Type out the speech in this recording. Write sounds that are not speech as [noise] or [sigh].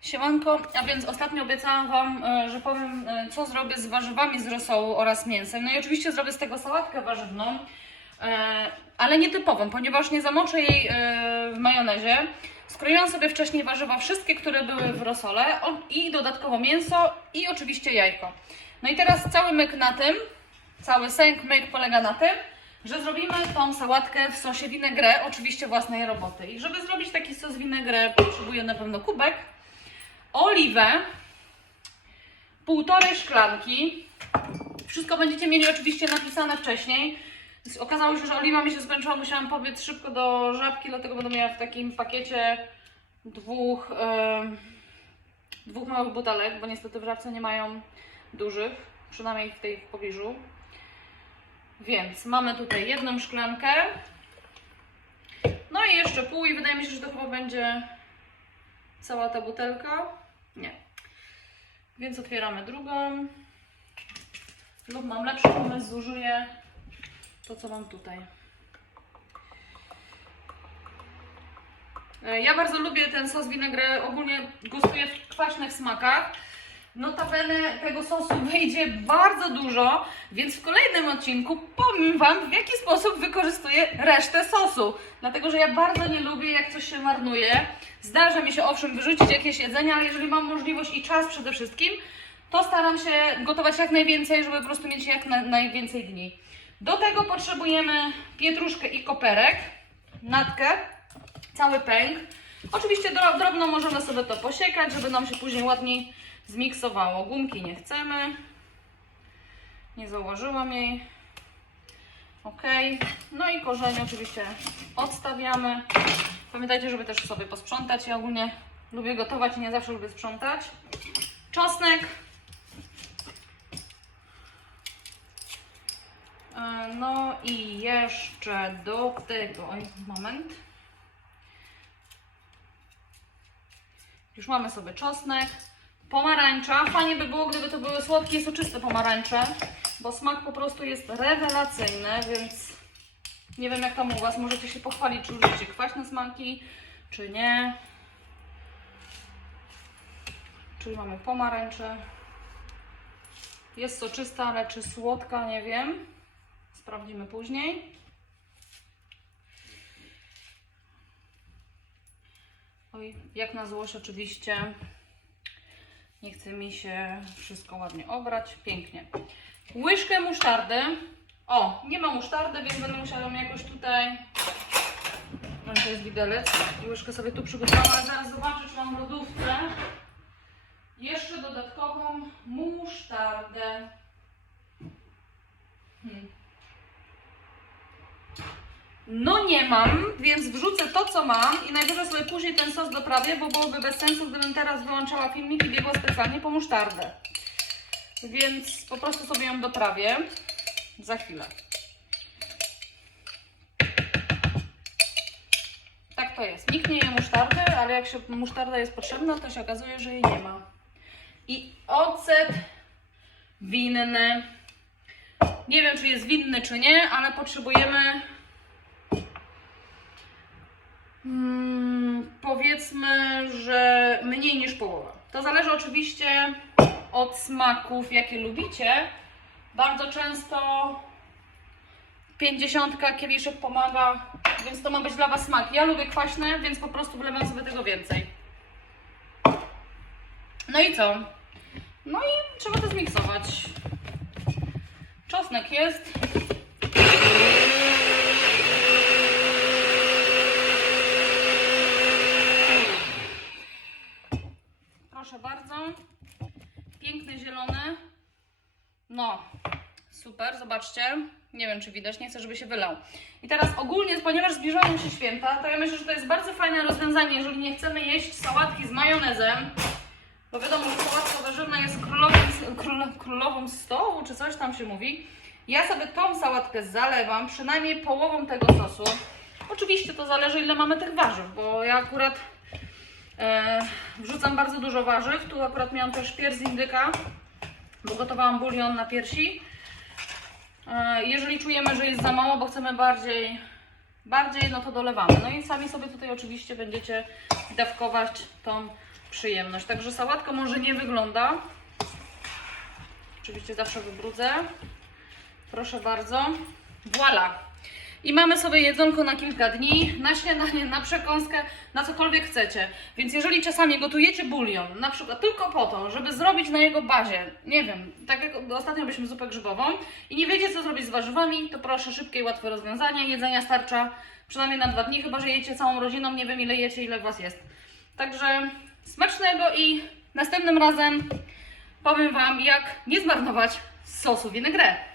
Siemanko, a więc ostatnio obiecałam Wam, e, że powiem, e, co zrobię z warzywami z rosołu oraz mięsem. No i oczywiście zrobię z tego sałatkę warzywną, e, ale nietypową, ponieważ nie zamoczę jej w majonezie. Skroiłam sobie wcześniej warzywa, wszystkie, które były w rosole i dodatkowo mięso i oczywiście jajko. No i teraz cały myk na tym, cały sęk myk polega na tym, że zrobimy tą sałatkę w sosie vinaigrette, oczywiście własnej roboty. I żeby zrobić taki sos vinaigrette potrzebuję na pewno kubek, oliwę, półtorej szklanki. Wszystko będziecie mieli oczywiście napisane wcześniej. Okazało się, że oliwa mi się skończyła, musiałam pobiec szybko do żabki, dlatego będę miała w takim pakiecie dwóch, em, dwóch małych butelek, bo niestety w żabce nie mają dużych, przynajmniej w tej w pobliżu. Więc mamy tutaj jedną szklankę. No i jeszcze pół i wydaje mi się, że to chyba będzie cała ta butelka. Nie. Więc otwieramy drugą. Lub mam lepszy pomysł, zużyję to, co mam tutaj. E, Ja bardzo lubię ten sos vinaigrette, ogólnie gustuję w kwaśnych smakach. Notabene tego sosu [laughs] wyjdzie bardzo dużo, więc w kolejnym odcinku powiem Wam, w jaki sposób wykorzystuję resztę sosu. Dlatego, że ja bardzo nie lubię, jak coś się marnuje. Zdarza mi się owszem wyrzucić jakieś jedzenie, ale jeżeli mam możliwość i czas przede wszystkim, to staram się gotować jak najwięcej, żeby po prostu mieć jak na, najwięcej dni. Do tego potrzebujemy pietruszkę i koperek, natkę, cały pęk. Oczywiście dro- drobno możemy sobie to posiekać, żeby nam się później ładniej zmiksowało. Gumki nie chcemy. Nie założyłam jej. Ok. No i korzenie oczywiście odstawiamy. Pamiętajcie, żeby też sobie posprzątać. Ja ogólnie lubię gotować i nie zawsze lubię sprzątać. Czosnek. E, No i jeszcze do tego, oj, moment. Już mamy sobie czosnek, pomarańcza. Fajnie by było, gdyby to były słodkie i soczyste pomarańcze, bo smak po prostu jest rewelacyjny, więc nie wiem jak tam u Was. Możecie się pochwalić, czy lubicie kwaśne smaki, czy nie. Czyli mamy pomarańczę. Jest soczysta, ale czy słodka, nie wiem. Sprawdzimy później. Oj, jak na złość oczywiście. Nie chce mi się wszystko ładnie obrać. Pięknie. Łyżkę musztardy. O, nie ma musztardy, więc będę musiała ją jakoś tutaj... No to jest widelec. I łyżkę sobie tu przygotowałam, ale zaraz zobaczę, czy mam w lodówce jeszcze dodatkową musztardę. Hmm. No nie mam, więc wrzucę to, co mam i najwyżej sobie później ten sos doprawię, bo byłoby bez sensu, gdybym teraz wyłączała filmik i biegła specjalnie po musztardę. Więc po prostu sobie ją doprawię za chwilę. Tak to jest. Nikt nie je musztardy, ale jak się musztarda jest potrzebna, to się okazuje, że jej nie ma. I ocet winny. Nie wiem, czy jest winny, czy nie, ale potrzebujemy mm, powiedzmy, że mniej niż połowa. To zależy oczywiście od smaków, jakie lubicie. Bardzo często 50 kieliszek pomaga, więc to ma być dla Was smak. Ja lubię kwaśne, więc po prostu wlewam sobie tego więcej. No i co? No i trzeba to zmiksować. Czosnek jest. Proszę bardzo. Piękny zielony. No, super, zobaczcie. Nie wiem, czy widać, nie chcę, żeby się wylał. I teraz ogólnie, ponieważ zbliżają się święta, to ja myślę, że to jest bardzo fajne rozwiązanie, jeżeli nie chcemy jeść sałatki z majonezem. Bo wiadomo, że sałatka warzywna jest królową, król, królową stołu, czy coś tam się mówi. Ja sobie tą sałatkę zalewam przynajmniej połową tego sosu. Oczywiście to zależy, ile mamy tych warzyw, bo ja akurat wrzucam bardzo dużo warzyw. Tu akurat miałam też pierś indyka, bo gotowałam bulion na piersi. E, jeżeli czujemy, że jest za mało, bo chcemy bardziej, bardziej, no to dolewamy. No i sami sobie tutaj oczywiście będziecie dawkować tą przyjemność. Także sałatka może nie wygląda. Oczywiście zawsze wybrudzę. Proszę bardzo. Voila. I mamy sobie jedzonko na kilka dni, na śniadanie, na przekąskę, na cokolwiek chcecie. Więc jeżeli czasami gotujecie bulion, na przykład tylko po to, żeby zrobić na jego bazie, nie wiem, tak jak ostatnio byliśmy zupę grzybową i nie wiecie co zrobić z warzywami, to proszę szybkie i łatwe rozwiązanie. Jedzenia starcza przynajmniej na dwa dni, chyba że jecie całą rodziną, nie wiem ile jecie, ile was jest. Także smacznego i następnym razem powiem Wam, jak nie zmarnować sosu vinaigrette.